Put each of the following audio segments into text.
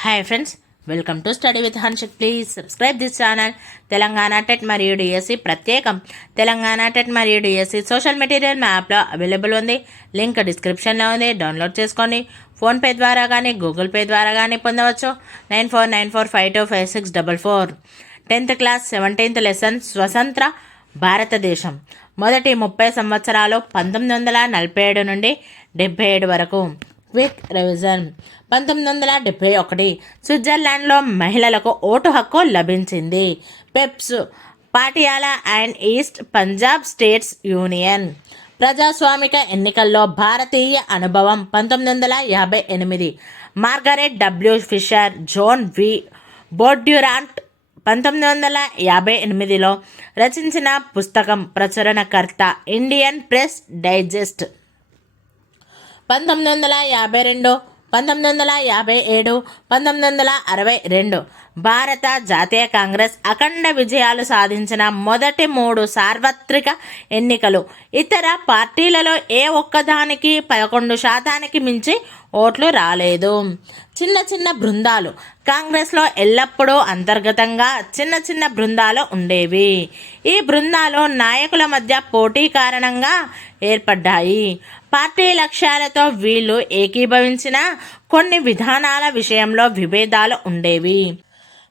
Hi friends welcome to study with Hanshik please subscribe this channel Telangana TET మరియు DSC ప్రత్యేకం Telangana TET మరియు DSC social material మ్యాప్లో available ఉంది link డిస్క్రిప్షన్లో ఉంది డౌన్లోడ్ చేసుకోండి ఫోన్పే ద్వారా కానీ గూగుల్ పే ద్వారా కానీ పొందవచ్చు nine four nine four five two five six double four tenth class seventeenth lesson స్వతంత్ర భారతదేశం మొదటి ముప్పై సంవత్సరాలు పంతొమ్మిది వందల నలభై ఏడు నుండి డెబ్బై ఏడు వరకు క్విక్ రివిజన్. పంతొమ్మిది వందల డెబ్బై ఒకటి స్విట్జర్లాండ్లో మహిళలకు ఓటు హక్కు లభించింది. పెప్స్ Patiala and East Punjab states union. ప్రజాస్వామిక ఎన్నికల్లో భారతీయ అనుభవం పంతొమ్మిది వందల యాభై ఎనిమిది. Margaret W Fisher Joan V Bondurant పంతొమ్మిది వందల యాభై ఎనిమిదిలో రచించిన పుస్తకం ప్రచురణకర్త ఇండియన్ ప్రెస్ డైజెస్ట్. పంతొమ్మిది వందల యాభై రెండు పంతొమ్మిది వందల యాభై ఏడు పంతొమ్మిది వందల అరవై రెండు భారత జాతీయ కాంగ్రెస్ అఖండ విజయాలు సాధించిన మొదటి మూడు సార్వత్రిక ఎన్నికలు. ఇతర పార్టీలలో ఏ ఒక్కదానికి పదకొండు శాతానికి మించి ఓట్లు రాలేదు. చిన్న చిన్న బృందాలు. కాంగ్రెస్లో ఎల్లప్పుడూ అంతర్గతంగా చిన్న చిన్న బృందాలు ఉండేవి. ఈ బృందాలు నాయకుల మధ్య పోటీ కారణంగా ఏర్పడ్డాయి. పార్టీ లక్ష్యాలతో వీళ్ళు ఏకీభవించిన కొన్ని విధానాల విషయంలో విభేదాలు ఉండేవి.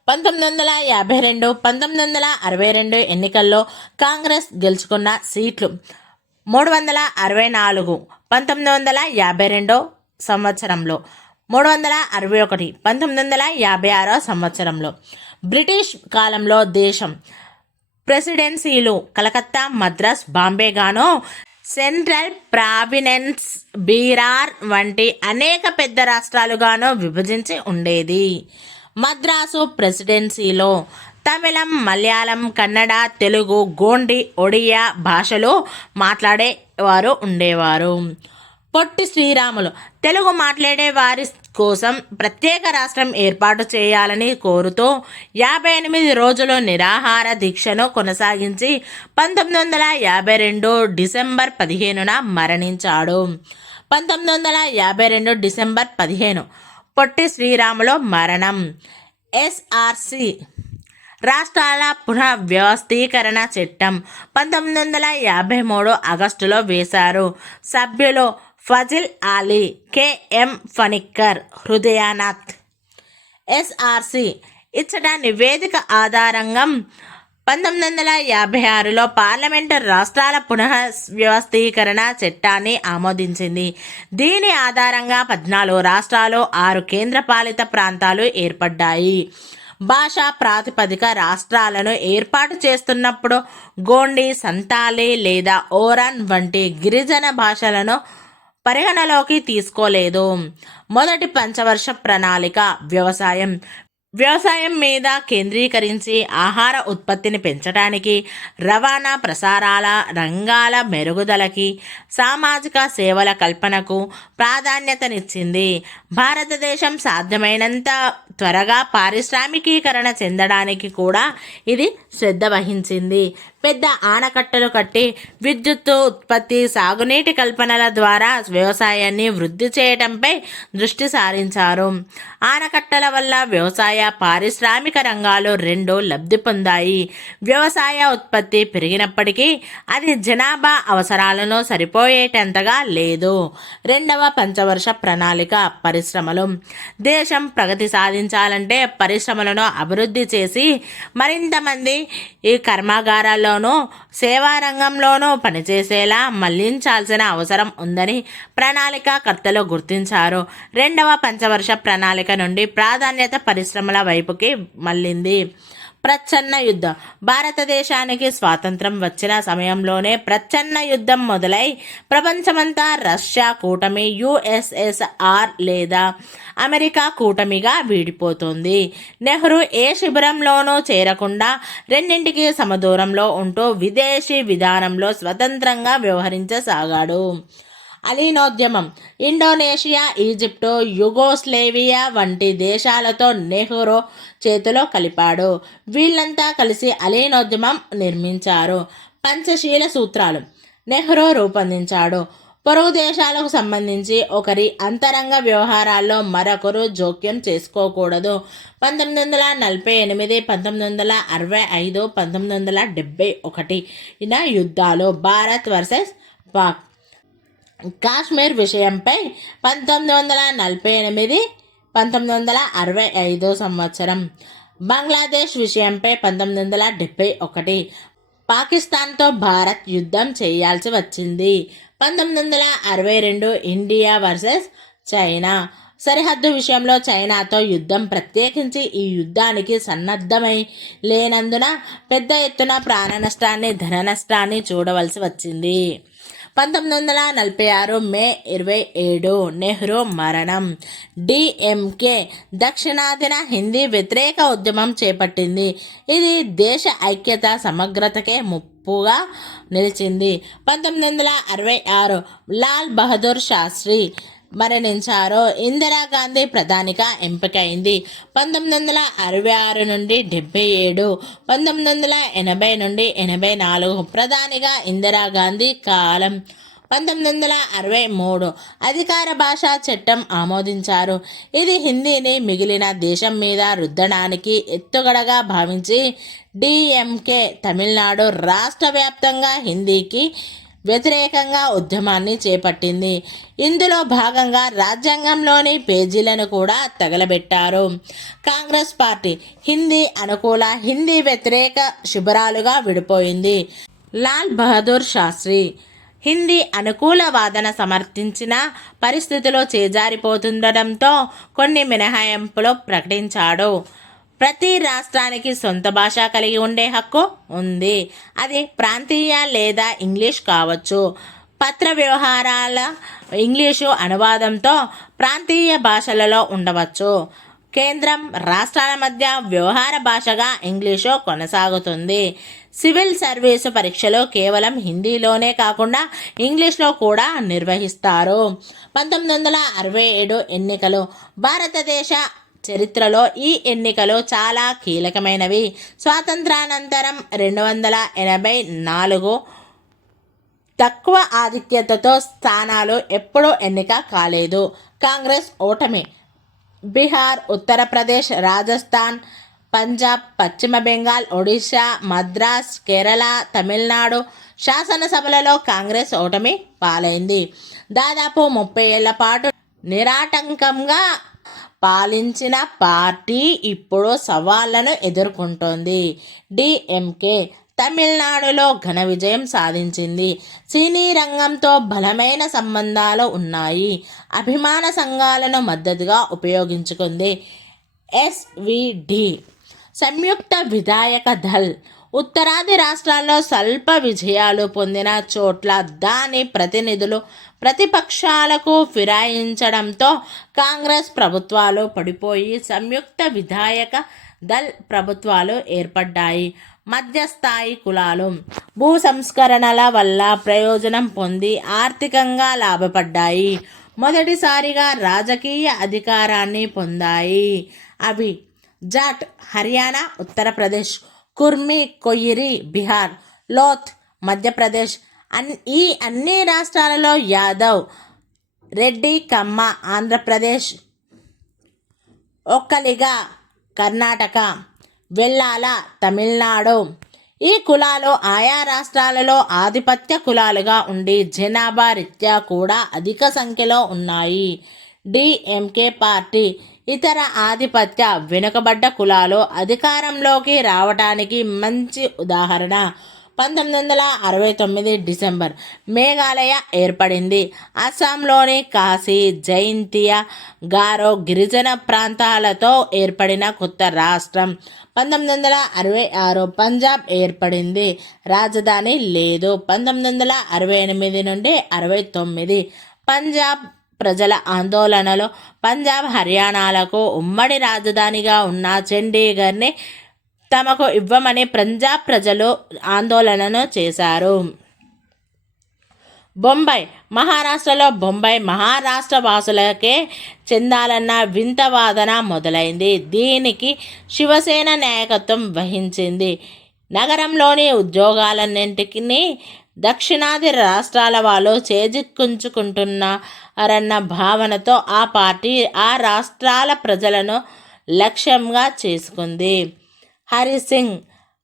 పంతొమ్మిది వందల యాభై రెండు పంతొమ్మిది వందల అరవై రెండు ఎన్నికల్లో కాంగ్రెస్ గెలుచుకున్న సీట్లు మూడు వందల అరవై నాలుగు పంతొమ్మిది వందల యాభై రెండో సంవత్సరంలో మూడు వందల అరవై ఒకటి పంతొమ్మిది వందల యాభై ఆరో సంవత్సరంలో బ్రిటిష్ కాలంలో దేశం ప్రెసిడెన్సీలు కలకత్తా మద్రాస్ బాంబేగాను సెంట్రల్ ప్రావినెన్స్ బీరార్ వంటి అనేక పెద్ద రాష్ట్రాలుగాను విభజించి ఉండేది. మద్రాసు ప్రెసిడెన్సీలో తమిళం మలయాళం కన్నడ తెలుగు గోండి ఒడియా భాషలు మాట్లాడేవారు ఉండేవారు. పొట్టి శ్రీరాములు తెలుగు మాట్లాడే వారి కోసం ప్రత్యేక రాష్ట్రం ఏర్పాటు చేయాలని కోరుతూ యాభై ఎనిమిది రోజులు నిరాహార దీక్షను కొనసాగించి పంతొమ్మిది వందల యాభై రెండు డిసెంబర్ పదిహేనున మరణించాడు. పంతొమ్మిది వందల యాభై రెండు డిసెంబర్ పదిహేను పొట్టి శ్రీరాములు మరణం. ఎస్ఆర్సి రాష్ట్రాల పునః వ్యవస్థీకరణ చట్టం పంతొమ్మిది వందల యాభై మూడు ఆగస్టులో వేశారు. సభ్యులు ఫజిల్ ఆలీ కెఎం ఫనిక్కర్ హృదయానాథ్. ఎస్ఆర్సి ఇచ్చట నివేదిక ఆధారంగా పంతొమ్మిది వందల యాభై ఆరులో పార్లమెంటు రాష్ట్రాల పునః వ్యవస్థీకరణ చట్టాన్ని ఆమోదించింది. దీని ఆధారంగా పద్నాలుగు రాష్ట్రాలు ఆరు కేంద్రపాలిత ప్రాంతాలు ఏర్పడ్డాయి. భాషా ప్రాతిపదిక రాష్ట్రాలను ఏర్పాటు చేస్తున్నప్పుడు గోండి సంతాలి లేదా ఓరన్ వంటి గిరిజన భాషలను పరిగణలోకి తీసుకోలేదు. మొదటి పంచవర్ష ప్రణాళిక వ్యవసాయం. వ్యవసాయం మీద కేంద్రీకరించి ఆహార ఉత్పత్తిని పెంచడానికి రవాణా ప్రసారాల రంగాల మెరుగుదలకి సామాజిక సేవల కల్పనకు ప్రాధాన్యతనిచ్చింది. భారతదేశం సాధ్యమైనంత త్వరగా పారిశ్రామికీకరణ చెందడానికి కూడా ఇది శ్రద్ధ వహించింది. పెద్ద ఆనకట్టలు కట్టి విద్యుత్తు ఉత్పత్తి సాగునీటి కల్పనల ద్వారా వ్యవసాయాన్ని వృద్ధి చేయడంపై దృష్టి సారించారు. ఆనకట్టల వల్ల వ్యవసాయ పారిశ్రామిక రంగాలు రెండు లబ్ధి పొందాయి. వ్యవసాయ ఉత్పత్తి పెరిగినప్పటికీ అది జనాభా అవసరాలను సరిపోయేటంతగా లేదు. రెండవ పంచవర్ష ప్రణాళిక పరిశ్రమలు. దేశం ప్రగతి సాధించాలంటే పరిశ్రమలను అభివృద్ధి చేసి మరింతమంది ఈ కర్మాగారాల్లో రంగంలోనూ సేవా రంగంలోనూ పనిచేసేలా మళ్ళించాల్సిన అవసరం ఉందని ప్రణాళికాకర్తలు గుర్తించారు. రెండవ పంచవర్ష ప్రణాళిక నుండి ప్రాధాన్యత పరిశ్రమల వైపుకి మళ్ళింది ప్రచ్ఛన్న యుద్ధం. భారతదేశానికి స్వాతంత్రం వచ్చిన సమయంలోనే ప్రచ్ఛన్న యుద్ధం మొదలై ప్రపంచమంతా రష్యా కూటమి యుఎస్ఎస్ఆర్ లేదా అమెరికా కూటమిగా వీడిపోతుంది. నెహ్రూ ఏ శిబిరంలోనూ చేరకుండా రెండింటికి సమదూరంలో ఉంటూ విదేశీ విధానంలో స్వతంత్రంగా వ్యవహరించసాగాడు. అలీనోద్యమం ఇండోనేషియా ఈజిప్టు యుగోస్లేవియా వంటి దేశాలతో నెహ్రూ చేతిలో కలిపాడు. వీళ్ళంతా కలిసి అలీనోద్యమం నిర్మించారు. పంచశీల సూత్రాలు. నెహ్రూ రూపొందించాడు. పొరుగు దేశాలకు సంబంధించి ఒకరి అంతరంగ వ్యవహారాల్లో మరొకరు జోక్యం చేసుకోకూడదు. పంతొమ్మిది వందల నలభై ఎనిమిది పంతొమ్మిది వందల అరవై ఐదు పంతొమ్మిది వందల డెబ్బై ఒకటి ఇలా యుద్ధాలు భారత్ వర్సెస్ పాక్ కాశ్మీర్ విషయంపై పంతొమ్మిది వందల నలభై ఎనిమిది పంతొమ్మిది వందల అరవై ఐదో సంవత్సరం. బంగ్లాదేశ్ విషయంపై పంతొమ్మిది వందల డెబ్బై ఒకటి పాకిస్తాన్తో భారత్ యుద్ధం చేయాల్సి వచ్చింది. పంతొమ్మిది వందల అరవై రెండు ఇండియా వర్సెస్ చైనా. సరిహద్దు విషయంలో చైనాతో యుద్ధం ప్రత్యేకించి ఈ యుద్ధానికి సన్నద్ధమై లేనందున పెద్ద ఎత్తున ప్రాణ నష్టాన్ని ధన నష్టాన్ని చూడవలసి వచ్చింది. పంతొమ్మిది వందల నలభై ఆరు మే ఇరవై ఏడు నెహ్రూ మరణం. డిఎంకే దక్షిణాదిన హిందీ వ్యతిరేక ఉద్యమం చేపట్టింది. ఇది దేశ ఐక్యత సమగ్రతకే ముప్పుగా నిలిచింది. పంతొమ్మిది వందల అరవై ఆరు లాల్ బహదూర్ శాస్త్రి మరణించారు. ఇందిరాగాంధీ ప్రధానిగా ఎంపికైంది. పంతొమ్మిది వందల అరవై ఆరు నుండి డెబ్బై ఏడు పంతొమ్మిది వందల ఎనభై నుండి ఎనభై నాలుగు ప్రధానిగా ఇందిరాగాంధీ కాలం పంతొమ్మిది వందల అరవై మూడు అధికార భాషా చట్టం ఆమోదించారు. ఇది హిందీని మిగిలిన దేశం మీద రుద్దడానికి ఎత్తుగడగా భావించి డిఎంకే తమిళనాడు రాష్ట్ర వ్యాప్తంగా హిందీకి వ్యతిరేకంగా ఉద్యమాన్ని చేపట్టింది. ఇందులో భాగంగా రాజ్యాంగంలోని పేజీలను కూడా తగలబెట్టారు. కాంగ్రెస్ పార్టీ హిందీ అనుకూల హిందీ వ్యతిరేక శిబిరాలుగా విడిపోయింది. లాల్ బహదూర్ శాస్త్రి హిందీ అనుకూల వాదన సమర్థించిన పరిస్థితిలో చేజారిపోతుండటంతో కొన్ని మినహాయింపులు ప్రకటించాడు. ప్రతి రాష్ట్రానికి సొంత భాష కలిగి ఉండే హక్కు ఉంది. అది ప్రాంతీయ లేదా ఇంగ్లీష్ కావచ్చు. పత్ర వ్యవహారాల ఇంగ్లీషు అనువాదంతో ప్రాంతీయ భాషలలో ఉండవచ్చు. కేంద్రం రాష్ట్రాల మధ్య వ్యవహార భాషగా ఇంగ్లీషు కొనసాగుతుంది. సివిల్ సర్వీసు పరీక్షలు కేవలం హిందీలోనే కాకుండా ఇంగ్లీష్లో కూడా నిర్వహిస్తారు. పంతొమ్మిది వందల అరవై ఏడు ఎన్నికలు భారతదేశ చరిత్రలో ఈ ఎన్నికలు చాలా కీలకమైనవి. స్వాతంత్రానంతరం రెండు వందల ఎనభై నాలుగు తక్కువ ఆధిక్యతతో స్థానాలు ఎప్పుడూ ఎన్నిక కాలేదు. కాంగ్రెస్ ఓటమి. బీహార్ ఉత్తరప్రదేశ్ రాజస్థాన్ పంజాబ్ పశ్చిమ బెంగాల్ ఒడిశా మద్రాస్ కేరళ తమిళనాడు శాసనసభలలో కాంగ్రెస్ ఓటమి పాలైంది. దాదాపు ముప్పై ఏళ్ళ పాటు నిరాటంకంగా పాలించిన పార్టీ ఇప్పుడు సవాళ్ళను ఎదుర్కొంటోంది. డిఎంకే తమిళనాడులో ఘన విజయం సాధించింది. సినీ రంగంతో బలమైన సంబంధాలు ఉన్నాయి. అభిమాన సంఘాలను మద్దతుగా ఉపయోగించుకుంది ఎస్విడి. సంయుక్త విధాయక దళ్. ఉత్తరాది రాష్ట్రాల్లో స్వల్ప విజయాలు పొందిన చోట్ల దాని ప్రతినిధులు ప్రతిపక్షాలకు ఫిరాయించడంతో కాంగ్రెస్ ప్రభుత్వాలు పడిపోయి సంయుక్త విధాయక దల్ ప్రభుత్వాలు ఏర్పడ్డాయి. మధ్యస్థాయి కులాలు భూ సంస్కరణల వల్ల ప్రయోజనం పొంది ఆర్థికంగా లాభపడ్డాయి. మొదటిసారిగా రాజకీయ అధికారాన్ని పొందాయి. అవి జాట్ హర్యానా ఉత్తరప్రదేశ్ కుర్మి కొయ్యిరి బీహార్ లోత్ మధ్యప్రదేశ్ అన్ ఈ అన్ని రాష్ట్రాలలో యాదవ్ రెడ్డి కమ్మ ఆంధ్రప్రదేశ్ ఒక్కలిగా కర్ణాటక వెళ్ళాల తమిళనాడు ఈ కులాలు ఆయా రాష్ట్రాలలో ఆధిపత్య కులాలుగా ఉండి జనాభా రీత్యా కూడా అధిక సంఖ్యలో ఉన్నాయి. డిఎంకే పార్టీ ఇతర ఆధిపత్య వెనుకబడ్డ కులాలు అధికారంలోకి రావడానికి మంచి ఉదాహరణ. పంతొమ్మిది వందల అరవై తొమ్మిది డిసెంబర్ మేఘాలయ ఏర్పడింది. అస్సాంలోని కాశీ జైంతియా గారో గిరిజన ప్రాంతాలతో ఏర్పడిన కొత్త రాష్ట్రం. పంతొమ్మిది వందల అరవై ఆరు పంజాబ్ ఏర్పడింది. రాజధాని లేదు. పంతొమ్మిది వందల అరవై ఎనిమిది నుండి అరవై తొమ్మిది పంజాబ్ ప్రజల ఆందోళనలో పంజాబ్ హర్యానాలకు ఉమ్మడి రాజధానిగా ఉన్న చండీగఢ్ని తమకు ఇవ్వమని పంజాబ్ ప్రజలు ఆందోళనను చేశారు. బొంబాయి మహారాష్ట్రలో బొంబాయి మహారాష్ట్ర వాసులకే చెందాలన్న వింత వాదన మొదలైంది. దీనికి శివసేన నాయకత్వం వహించింది. నగరంలోని ఉద్యోగాలన్నింటికి దక్షిణాది రాష్ట్రాల వాళ్ళు చేజిక్కుంచుకుంటున్నారన్న భావనతో ఆ పార్టీ ఆ రాష్ట్రాల ప్రజలను లక్ష్యంగా చేసుకుంది. హరి సింగ్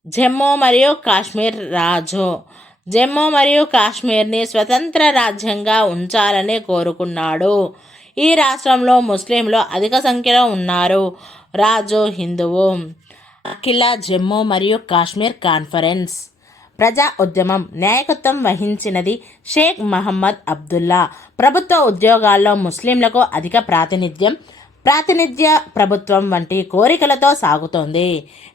జమ్మూ మరియు కాశ్మీర్ రాజు. జమ్మూ మరియు కాశ్మీర్ని స్వతంత్ర రాజ్యంగా ఉంచాలని కోరుకున్నాడు. ఈ రాష్ట్రంలో ముస్లింలు అధిక సంఖ్యలో ఉన్నారు. రాజు హిందువు. అఖిల జమ్మూ మరియు కాశ్మీర్ కాన్ఫరెన్స్. ప్రజా ఉద్యమం నాయకత్వం వహించినది షేక్ మహమ్మద్ అబ్దుల్లా. ప్రభుత్వ ఉద్యోగాల్లో ముస్లింలకు అధిక ప్రాతినిధ్యం ప్రాతినిధ్య ప్రభుత్వం వంటి కోరికలతో సాగుతోంది.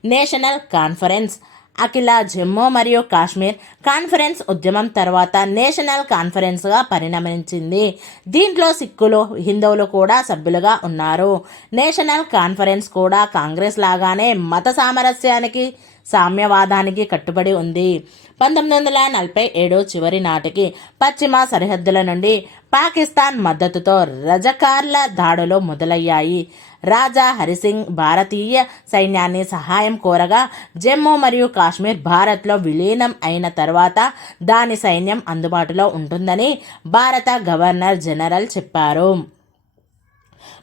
నేషనల్ కాన్ఫరెన్స్ అఖిల జమ్మూ మరియు కాశ్మీర్ కాన్ఫరెన్స్ ఉద్యమం తర్వాత నేషనల్ కాన్ఫరెన్స్గా పరిణమించింది. దీంట్లో సిక్కులు హిందువులు కూడా సభ్యులుగా ఉన్నారు. నేషనల్ కాన్ఫరెన్స్ కూడా కాంగ్రెస్ లాగానే మత సామరస్యానికి సామ్యవాదానికి కట్టుబడి ఉంది. పంతొమ్మిది వందల నలభై ఏడు చివరి నాటికి పశ్చిమ సరిహద్దుల నుండి పాకిస్తాన్ మద్దతుతో రజకార్ల దాడులు మొదలయ్యాయి. రాజా హరిసింగ్ భారతీయ సైన్యాన్ని సహాయం కోరగా జమ్మూ మరియు కాశ్మీర్ భారత్లో విలీనం అయిన తర్వాత దాని సైన్యం అందుబాటులో ఉంటుందని భారత గవర్నర్ జనరల్ చెప్పారు.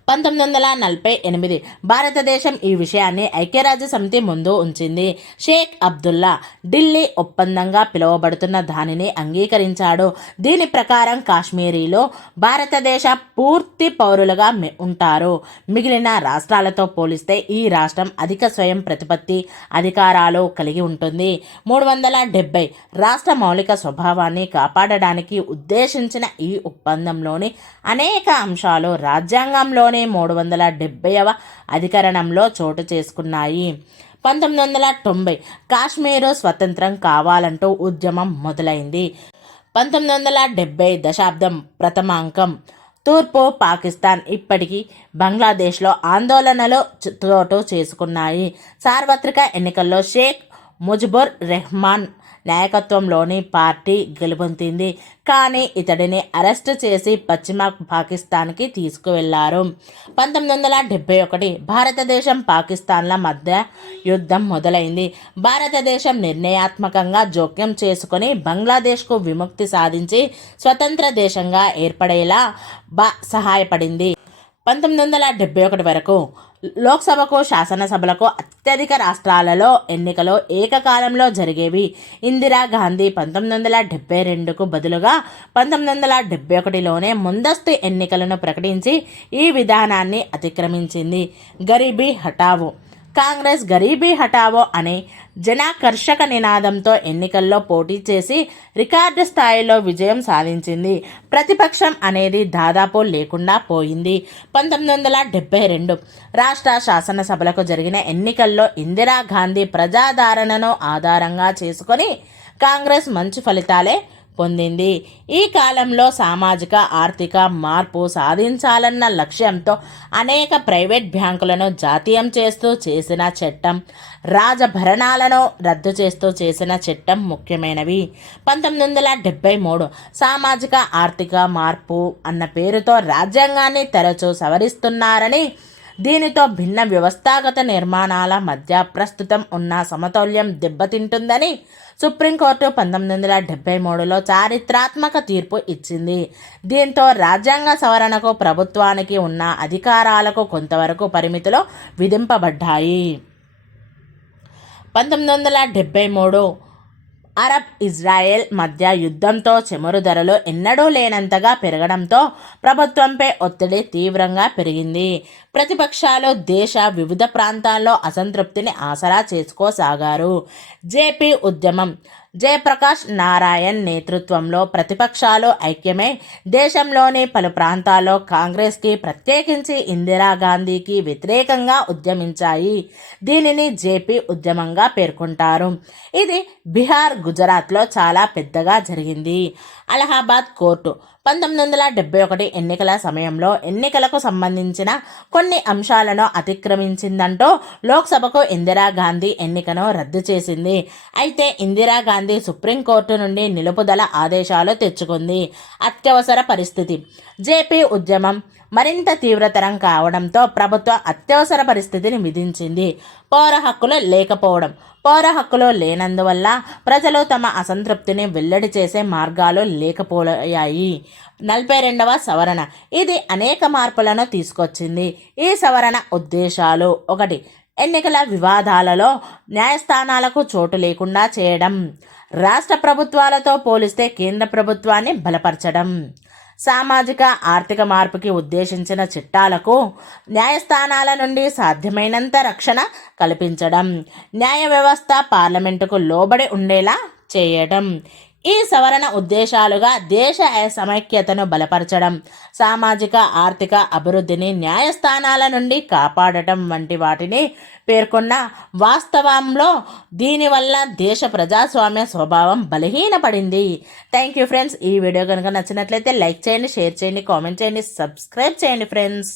పంతొమ్మిది వందల నలభై ఎనిమిది భారతదేశం ఈ విషయాన్ని ఐక్యరాజ్య సమితి ముందు ఉంచింది. షేక్ అబ్దుల్లా ఢిల్లీ ఒప్పందంగా పిలువబడుతున్న దానిని అంగీకరించాడు. దీని ప్రకారం కాశ్మీరీలో భారతదేశ పూర్తి పౌరులుగా ఉంటారు. మిగిలిన రాష్ట్రాలతో పోలిస్తే ఈ రాష్ట్రం అధిక స్వయం ప్రతిపత్తి అధికారాలు కలిగి ఉంటుంది. మూడు వందల డెబ్బై రాష్ట్ర మౌలిక స్వభావాన్ని కాపాడడానికి ఉద్దేశించిన ఈ ఒప్పందంలోని అనేక అంశాలు రాజ్యాంగంలోని మూడు వందల డెబ్బైవ అధికరణంలో చోటు చేసుకున్నాయి. పంతొమ్మిది వందల తొంభై కాశ్మీరు స్వతంత్రం కావాలంటూ ఉద్యమం మొదలైంది. పంతొమ్మిది వందల డెబ్బై దశాబ్దం ప్రథమాంకం తూర్పు పాకిస్తాన్ ఇప్పటికీ బంగ్లాదేశ్లో ఆందోళనలు చోటు చేసుకున్నాయి. సార్వత్రిక ఎన్నికల్లో షేక్ ముజిబుర్ రెహమాన్ నాయకత్వంలోని పార్టీ గెలుపొందింది. కానీ ఇతడిని అరెస్టు చేసి పశ్చిమ పాకిస్తాన్కి తీసుకువెళ్ళారు. పంతొమ్మిది వందల డెబ్బై ఒకటి భారతదేశం పాకిస్తాన్ల మధ్య యుద్ధం మొదలైంది. భారతదేశం నిర్ణయాత్మకంగా జోక్యం చేసుకుని బంగ్లాదేశ్కు విముక్తి సాధించి స్వతంత్ర దేశంగా ఏర్పడేలా బా సహాయపడింది. పంతొమ్మిది వందల డెబ్బై ఒకటి వరకు లోక్సభకు శాసనసభలకు అత్యధిక రాష్ట్రాలలో ఎన్నికలు ఏకకాలంలో జరిగేవి. ఇందిరాగాంధీ పంతొమ్మిది వందల డెబ్బై రెండుకు బదులుగా పంతొమ్మిది వందల డెబ్బై ఒకటిలోనే ముందస్తు ఎన్నికలను ప్రకటించి ఈ విధానాన్ని అతిక్రమించింది. గరీబీ హఠావో. కాంగ్రెస్ గరీబీ హఠావో అనే జనాకర్షక నినాదంతో ఎన్నికల్లో పోటీ చేసి రికార్డు స్థాయిలో విజయం సాధించింది. ప్రతిపక్షం అనేది దాదాపు లేకుండా పోయింది. పంతొమ్మిది వందల డెబ్బై రెండు రాష్ట్ర శాసనసభలకు జరిగిన ఎన్నికల్లో ఇందిరాగాంధీ ప్రజాదరణను ఆధారంగా చేసుకొని కాంగ్రెస్ మంచి ఫలితాలే పొందింది. ఈ కాలంలో సామాజిక ఆర్థిక మార్పు సాధించాలన్న లక్ష్యంతో అనేక ప్రైవేట్ బ్యాంకులను జాతీయం చేస్తూ చేసిన చట్టం రాజభరణాలను రద్దు చేస్తూ చేసిన చట్టం ముఖ్యమైనవి. పంతొమ్మిది వందల డెబ్బై మూడు సామాజిక ఆర్థిక మార్పు అన్న పేరుతో రాజ్యాంగాన్ని తరచూ సవరిస్తున్నారని దీనితో భిన్న వ్యవస్థాగత నిర్మాణాల మధ్య ప్రస్తుతం ఉన్న సమతౌల్యం దెబ్బతింటుందని సుప్రీంకోర్టు పంతొమ్మిది వందల డెబ్బై మూడులో చారిత్రాత్మక తీర్పు ఇచ్చింది. దీంతో రాజ్యాంగ సవరణకు ప్రభుత్వానికి ఉన్న అధికారాలకు కొంతవరకు పరిమితులు విధింపబడ్డాయి. పంతొమ్మిది వందల డెబ్బై మూడు అరబ్ ఇజ్రాయెల్ మధ్య యుద్ధంతో చమురు ధరలు ఎన్నడూ లేనంతగా పెరగడంతో ప్రభుత్వంపై ఒత్తిడి తీవ్రంగా పెరిగింది. ప్రతిపక్షాలు దేశ వివిధ ప్రాంతాల్లో అసంతృప్తిని ఆసరా చేసుకోసాగారు. జేపీ ఉద్యమం జయప్రకాష్ నారాయణ్ నేతృత్వంలో ప్రతిపక్షాలు ఐక్యమై. దేశంలోని పలు ప్రాంతాల్లో కాంగ్రెస్కి ప్రత్యేకించి ఇందిరాగాంధీకి వ్యతిరేకంగా ఉద్యమించాయి. దీనిని జేపీ ఉద్యమంగా పేర్కొంటారు. ఇది బీహార్ గుజరాత్లో చాలా పెద్దగా జరిగింది. అలహాబాద్ కోర్టు పంతొమ్మిది వందల డెబ్బై ఒకటి ఎన్నికల సమయంలో ఎన్నికలకు సంబంధించిన కొన్ని అంశాలను అతిక్రమించిందంటూ లోక్సభకు ఇందిరాగాంధీ ఎన్నికను రద్దు చేసింది. అయితే ఇందిరాగాంధీ సుప్రీంకోర్టు నుండి నిలుపుదల ఆదేశాలు తెచ్చుకుంది. అత్యవసర పరిస్థితి. జేపీ ఉద్యమం మరింత తీవ్రతరం కావడంతో ప్రభుత్వం అత్యవసర పరిస్థితిని విధించింది. పౌర హక్కులు లేకపోవడం పౌర హక్కులు లేనందువల్ల ప్రజలు తమ అసంతృప్తిని వెల్లడి చేసే మార్గాలు లేకపోయాయి. నలభై రెండవ సవరణ. ఇది అనేక మార్పులను తీసుకొచ్చింది. ఈ సవరణ ఉద్దేశాలు. ఒకటి ఎన్నికల వివాదాలలో న్యాయస్థానాలకు చోటు లేకుండా చేయడం. రాష్ట్ర ప్రభుత్వాలతో పోలిస్తే కేంద్ర ప్రభుత్వాన్ని బలపరచడం. సామాజిక ఆర్థిక మార్పుకి ఉద్దేశించిన చిట్టాలకు న్యాయస్థానాల నుండి సాధ్యమైనంత రక్షణ కల్పించడం న్యాయ వ్యవస్థ పార్లమెంటుకు లోబడి ఉండేలా చేయడం. ఈ సవరణ ఉద్దేశాలుగా దేశ సమైక్యతను బలపరచడం సామాజిక ఆర్థిక అభివృద్ధిని న్యాయస్థానాల నుండి కాపాడటం వంటి వాటిని పేర్కొన్న వాస్తవంలో దీనివల్ల దేశ ప్రజాస్వామ్య స్వభావం బలహీనపడింది. థ్యాంక్ యూ ఫ్రెండ్స్ ఈ వీడియో కనుక నచ్చినట్లయితే లైక్ చేయండి షేర్ చేయండి కామెంట్ చేయండి సబ్స్క్రైబ్ చేయండి ఫ్రెండ్స్